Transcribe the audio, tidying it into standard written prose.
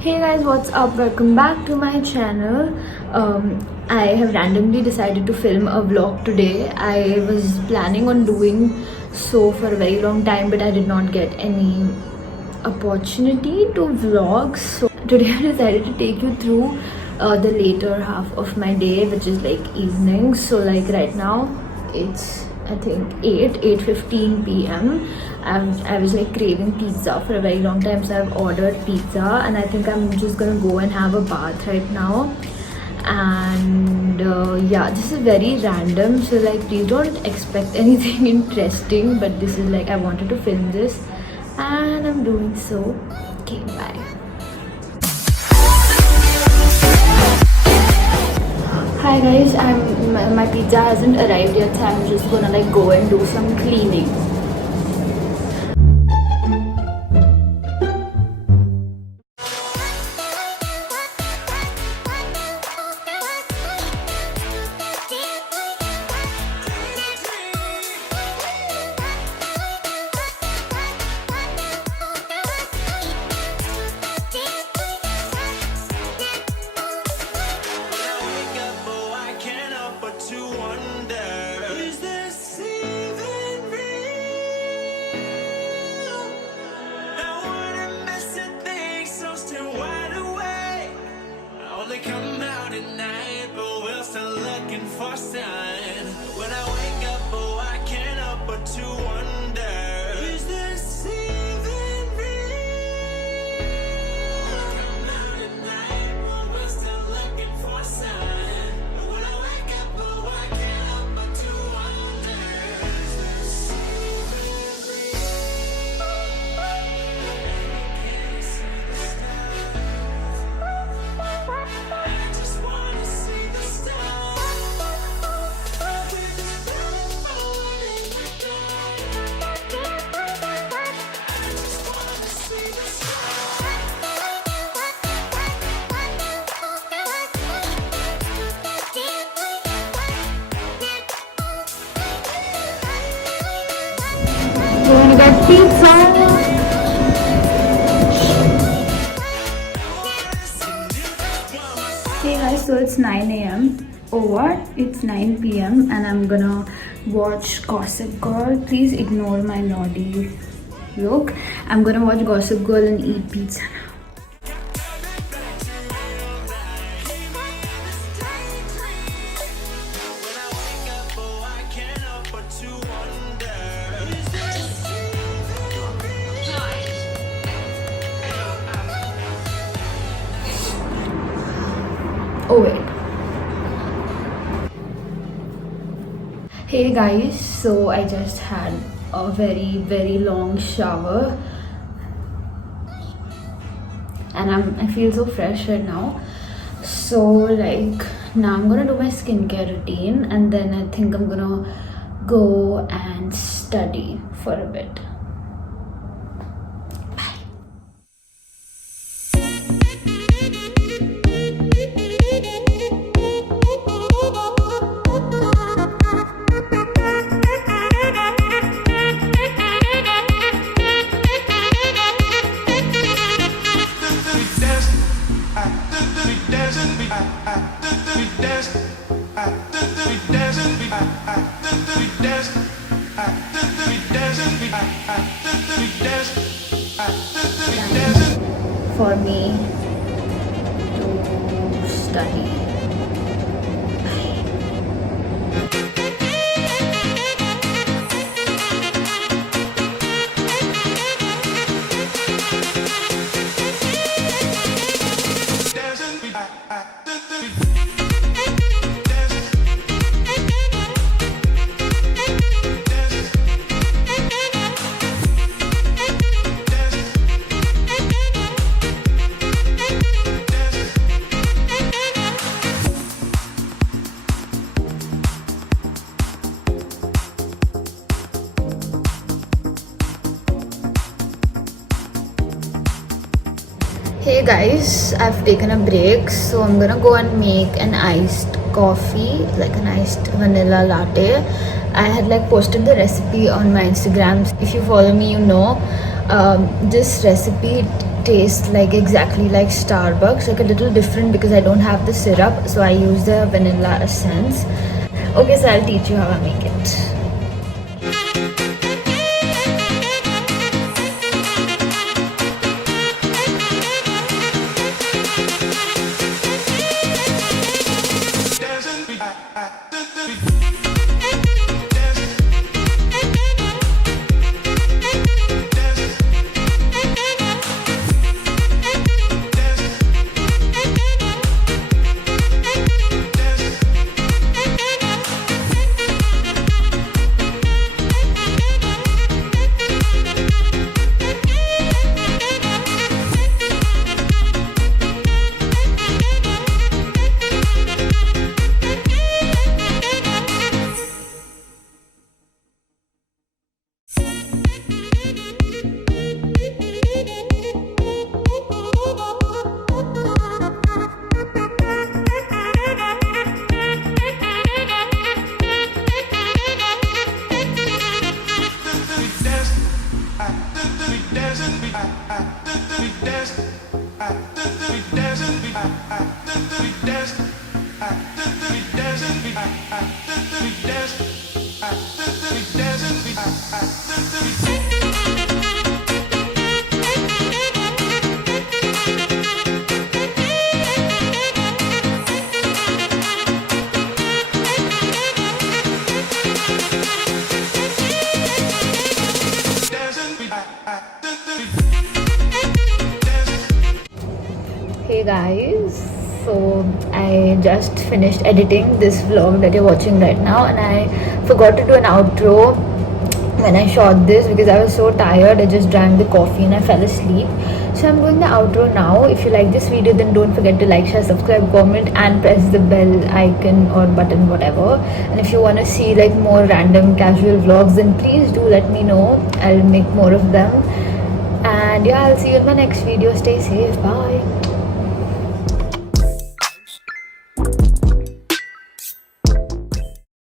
Hey guys, what's up? Welcome back to my channel. I have randomly decided to film a vlog today. I was planning on doing so for a very long time, but I did not get any opportunity to vlog. So today I decided to take you through the later half of my day, which is like evening. So like right now, it's I think 8:15 p.m. I was like craving pizza for a very long time, so I've ordered pizza and I think I'm just gonna go and have a bath right now. And yeah, this is very random, so like please don't expect anything interesting, but this is like I wanted to film this and I'm doing so. Okay, bye. Hi guys, my pizza hasn't arrived yet, so I'm just gonna like go and do some cleaning. Come out at night, but we're still looking for sign. When I wake up, oh, I can't help but to wonder, is this even real? Come out at night, but we're still looking for sign. When I wake up, oh, I can't help but to wonder, is this even real? Can't see the stars. I just wanna see the stars. With the telephone in my car. I just wanna see the We're gonna get pizza. Hey guys, so it's 9 a.m. Oh what? It's 9 p.m. and I'm gonna watch Gossip Girl. Please ignore my naughty look. I'm gonna watch Gossip Girl and eat pizza now. Oh wait. Hey guys, so I just had a very long shower and I feel so fresh right now. So like now I'm gonna do my skincare routine and then I think I'm gonna go and study for a bit. For me to study. Hey guys, I've taken a break, so I'm gonna go and make an iced coffee, like an iced vanilla latte. I had like posted the recipe on my Instagram. If you follow me, you know this recipe taste like exactly like Starbucks, like a little different because I don't have the syrup, so I use the vanilla essence. Okay, so I'll teach you how I make it. Hey guys, so I just finished editing this vlog that you're watching right now, and I forgot to do an outro when I shot this because I was so tired. I just drank the coffee and I fell asleep. So I'm doing the outro now. If you like this video, then don't forget to like, share, subscribe, comment, and press the bell icon or button, whatever. And if you want to see like more random casual vlogs, then please do let me know. I'll make more of them. And yeah, I'll see you in my next video. Stay safe. Bye.